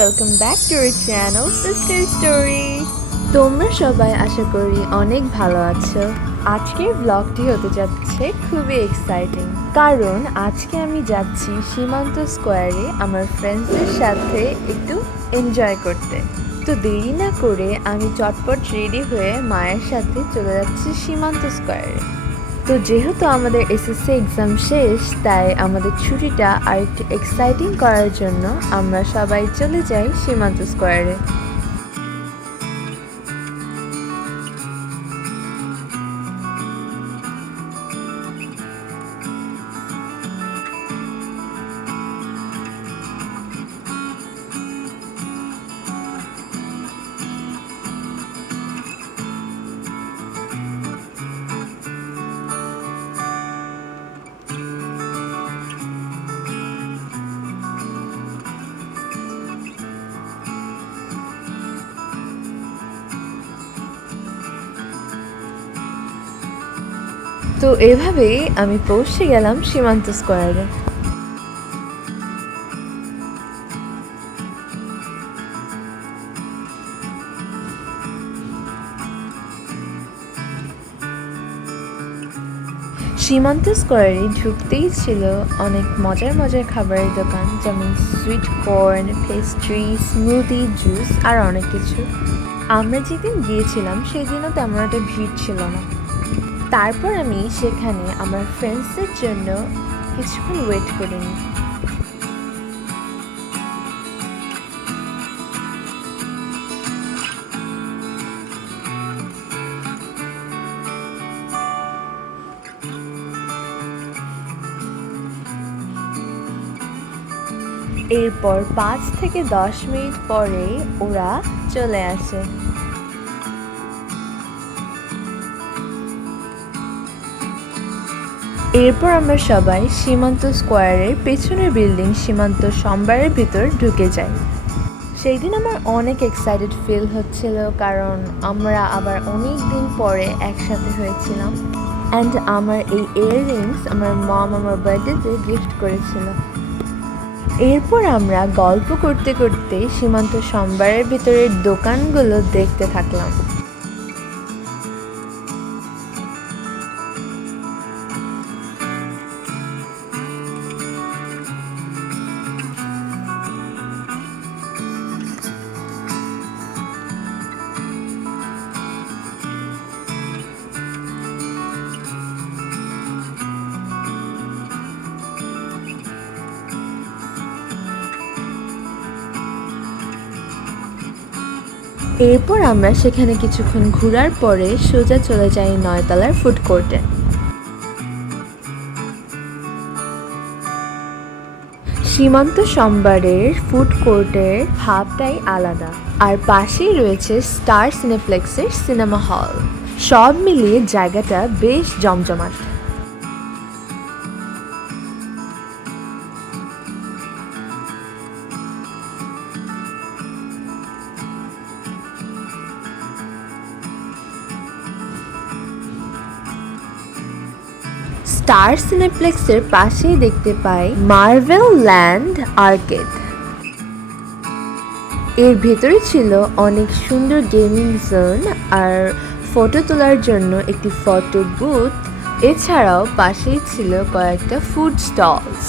welcome back to our channel Sister Story. তোমরা সবাই আশা করি অনেক ভালো আছো। আজকের ব্লগটি হতে যাচ্ছে খুবই এক্সাইটিং, কারণ আজকে আমি যাচ্ছি সীমান্ত স্কোয়ারে আমার ফ্রেন্ডসদের সাথে একটু এনজয় করতে। তো দেরি না করে আমি চটপট রেডি হয়ে মায়ের সাথে চলে যাচ্ছি সীমান্ত স্কোয়ারে। তো যেহেতু আমাদের এসএসসি এক্সাম শেষ, তাই আমাদের ছুটিটা আর একটু এক্সাইটিং করার জন্য আমরা সবাই চলে যাই সীমান্ত স্কোয়ারে। তো এভাবেই আমি পৌঁছে গেলাম সীমান্ত স্কোয়ারে। সীমান্ত স্কোয়ারে ঢুকতেই ছিল অনেক মজার মজার খাবারের দোকান, যেমন sweet corn, pastry, smoothie, juice আর অনেক কিছু। আমরা যেদিন গিয়েছিলাম সেদিনও তেমন একটা ভিড় ছিল না। তারপর আমি সেখানে আমার ফ্রেন্ডসদের জন্য কিছুক্ষণ ওয়েট করে নিই। এরপর 5 থেকে 10 মিনিট পরে ওরা চলে আসে। এরপর আমরা সবাই সীমান্ত স্কোয়ারের পেছনের বিল্ডিং সীমান্ত সম্বারের ভিতর ঢুকে যাই। সেই দিন আমার অনেক এক্সাইটেড ফিল হচ্ছিল, কারণ আমরা আবার অনেক দিন পরে একসাথে হয়েছিলাম। অ্যান্ড আমার এই ইয়াররিংস আমার মম আমার বার্থডেতে গিফট করেছিল। এরপর আমরা গল্প করতে করতে সীমান্ত সম্বারের ভিতরের দোকানগুলো দেখতে থাকলাম। এরপর আমরা সেখানে কিছুক্ষণ ঘোরার পরে সোজা চলে যাই 9 তলার ফুড কোর্টে। সীমান্ত সম্বারের ফুড কোর্টের ভাবটাই আলাদা, আর পাশেই রয়েছে স্টার সিনেপ্লেক্সের সিনেমা হল। সব মিলিয়ে জায়গাটা বেশ জমজমাট। স্টার সিনেপ্লেক্সের পাশেই দেখতে পাই মার্ভেল ল্যান্ড আর্কেড। এর ভেতরে ছিল অনেক সুন্দর গেমিং জোন আর ফটো তোলার জন্য একটি ফটো বুথ। এছাড়াও পাশেই ছিল কয়েকটা ফুড স্টলস।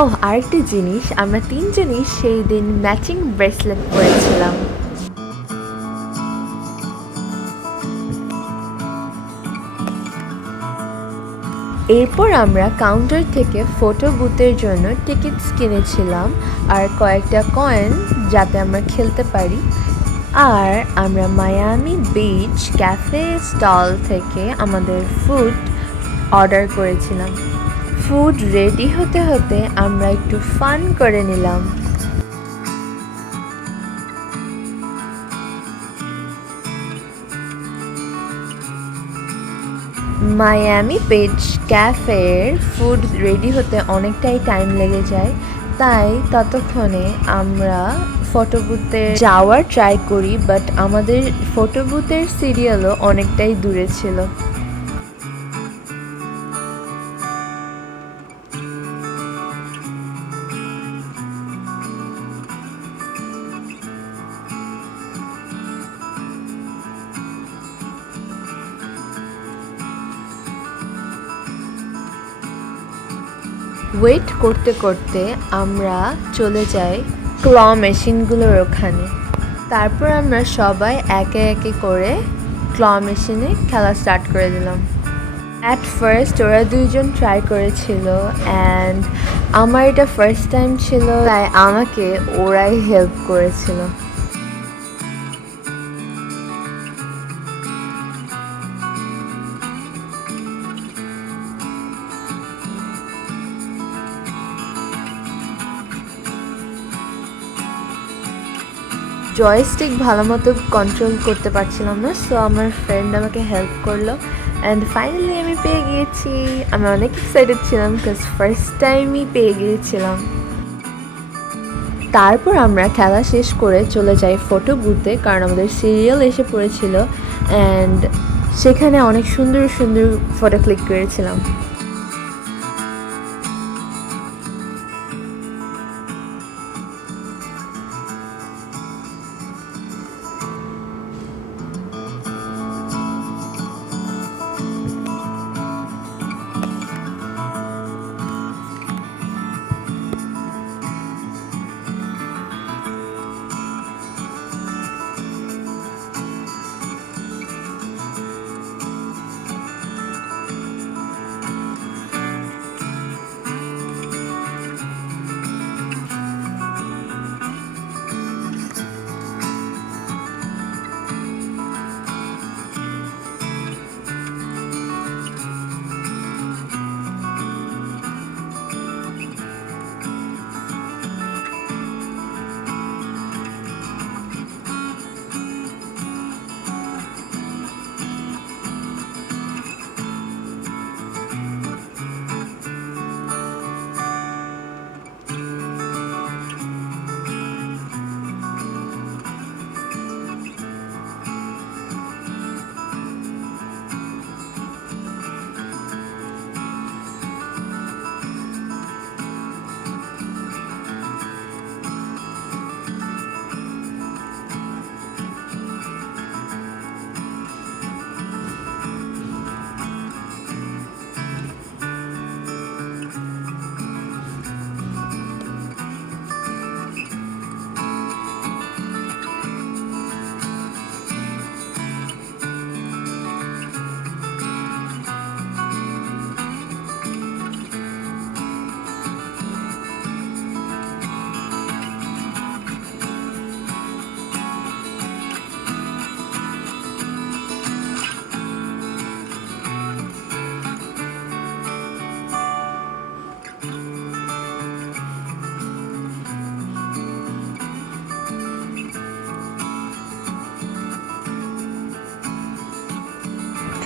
ওহ, আরেকটি জিনিস, আমরা তিনজনই সেই দিন ম্যাচিং ব্রেসলেট পরেছিলাম। এরপর আমরা কাউন্টার থেকে ফটো বুথের জন্য টিকিটস কিনেছিলাম আর কয়েকটা কয়েন, যাতে আমরা খেলতে পারি। আর আমরা মায়ামি বিচ ক্যাফে স্টল থেকে আমাদের ফুড অর্ডার করেছিলাম। ফুড রেডি হতে হতে আমরা একটু ফান করে নিলাম। মায়ামি বিচ ক্যাফের ফুড রেডি হতে অনেকটাই টাইম লেগে যায়, তাই ততক্ষণে আমরা ফটো বুথে যাওয়ার ট্রাই করি, বাট আমাদের ফটো বুথের সিরিয়ালও অনেকটাই দূরে ছিল। ওয়েট করতে করতে আমরা চলে যাই ক্ল মেশিনগুলোর ওখানে। তারপর আমরা সবাই একে একে করে ক্ল মেশিনে খেলা স্টার্ট করে দিলাম। অ্যাট ফার্স্ট ওরা দুইজন ট্রাই করেছিল, অ্যান্ড আমার এটা ফার্স্ট টাইম ছিল, তাই আমাকে ওরাই হেল্প করেছিল। জয়স্টিক ভালো মতো কন্ট্রোল করতে পারছিলাম না, সো আমার ফ্রেন্ড আমাকে হেল্প করলো, অ্যান্ড ফাইনালি আমি পেয়ে গিয়েছি। আমি অনেক এক্সাইটেড ছিলাম, বিকজ ফার্স্ট টাইমই পেয়ে গিয়েছিলাম। তারপর আমরা খেলা শেষ করে চলে যাই ফটো বুথে, কারণ আমাদের সিরিয়াল এসে পড়েছিল, অ্যান্ড সেখানে অনেক সুন্দর সুন্দর ফটো ক্লিক করেছিলাম।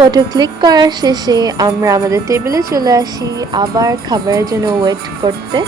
ফটো ক্লিক করার শেষে আমরা আমাদের টেবিলে চলে আসি আবার খাবারের জন্য ওয়েট করতে।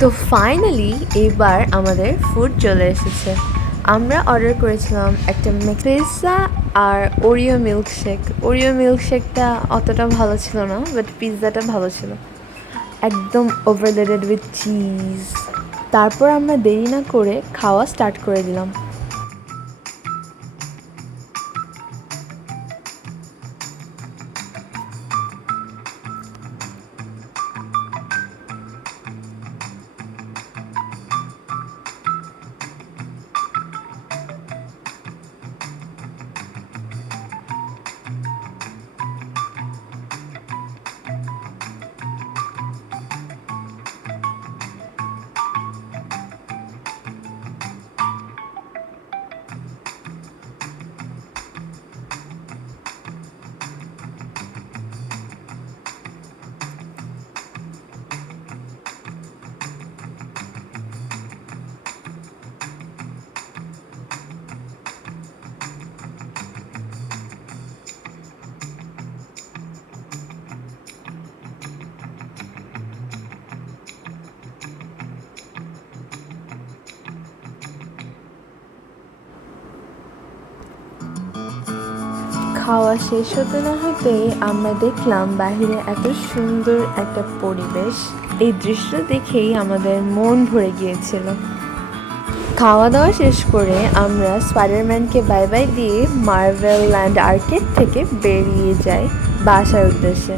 তো ফাইনালি এবার আমাদের ফুড চলে এসেছে। আমরা অর্ডার করেছিলাম একটা পিৎজা আর ওরিও মিল্কশেকটা অতটা ভালো ছিল না, বাট পিৎজাটা ভালো ছিল, একদম ওভারলোডেড উইথ চিজ। তারপর আমরা দেরি না করে খাওয়া স্টার্ট করে দিলাম। খাওয়া শেষ হতে না হতেই আমরা দেখলাম বাহিরে এত সুন্দর একটা পরিবেশ। এই দৃশ্য দেখেই আমাদের মন ভরে গিয়েছিল। খাওয়া দাওয়া শেষ করে আমরা স্পাইডারম্যানকে বাই বাই দিয়ে মার্ভেল ল্যান্ড আর্কেড থেকে বেরিয়ে যাই বাসার উদ্দেশ্যে।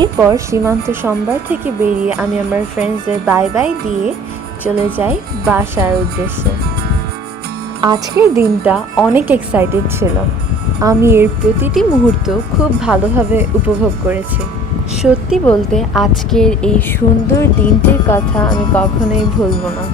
এরপর সীমান্ত সম্বার থেকে বেরিয়ে আমি আমার ফ্রেন্ডসদের বাই বাই দিয়ে চলে যাই বাসার উদ্দেশ্যে। আজকের দিনটা অনেক এক্সাইটেড ছিল। আমি এর প্রতিটি মুহূর্ত খুব ভালোভাবে উপভোগ করেছি। সত্যি বলতে আজকের এই সুন্দর দিনটির কথা আমি কখনোই ভুলবো না।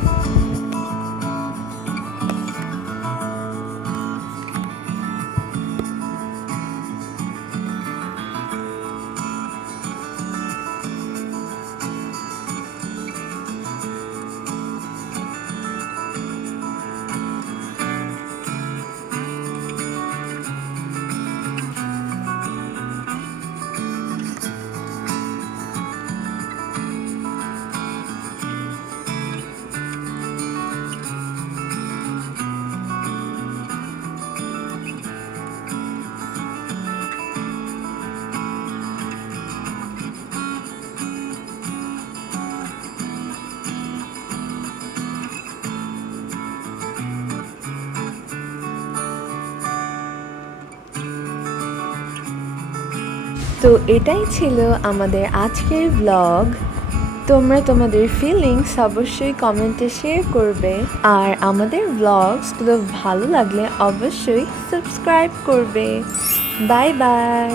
তো এটাই ছিল আমাদের আজকের ব্লগ। তোমরা তোমাদের ফিলিংস অবশ্যই কমেন্টে শেয়ার করবে, আর আমাদের ব্লগসগুলো ভালো লাগলে অবশ্যই সাবস্ক্রাইব করবে। Bye bye.